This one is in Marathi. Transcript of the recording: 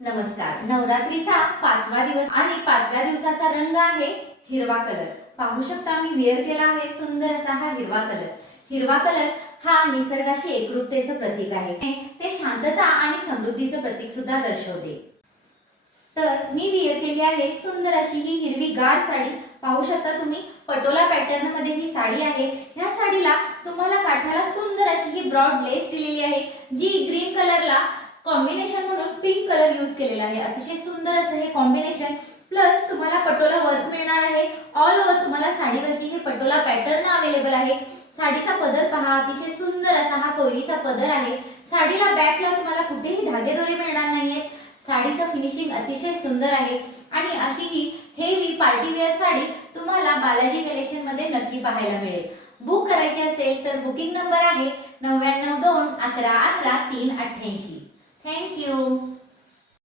नमस्कार. नवरात्रीचा 5वा दिवस आणि 5व्या दिवसाचा रंग आहे हिरवा कलर. पाहू शकता मी वेअर केला आहे सुंदर असा हा हिरवा कलर. हिरवा कलर हा निसर्गाशी एकरूपतेचं प्रतीक आहे. ते शांतता आणि समृद्धीचं प्रतीक सुद्धा दर्शवते. तर मी वेअर केली आहे सुंदर अशी ही हिरवी गार साडी. पाहू शकता तुम्ही पटोला पॅटर्न मध्ये ही साडी आहे. ह्या साडीला तुम्हाला काठाला सुंदर अशी ही ब्रॉड लेस दिलेली आहे, जी ग्रीन कलरला कॉम्बिनेशन म्हणून पिंक कलर यूज केलेला आहे. अतिशय सुंदर असं हे कॉम्बिनेशन. प्लस तुम्हाला पटोला वर्क मिळणार आहे. ऑल ओव्हर तुम्हाला साडीवरती हे पटोला पॅटर्न अवेलेबल आहे. साडीचा पदर पहा, अतिशय सुंदर असा हा कोयरीचा पदर आहे. साडीला बॅकला तुम्हाला कुठेही धागेदोरे मिळणार नाहीये. साडीचं फिनिशिंग अतिशय सुंदर आहे आणि अशी ही हेवी पार्टी वेअर साडी तुम्हाला बालाजी कलेक्शन मध्ये नक्की पाहायला मिळेल. बुक करायची असेल तर बुकिंग नंबर आहे 9921111388. Thank you.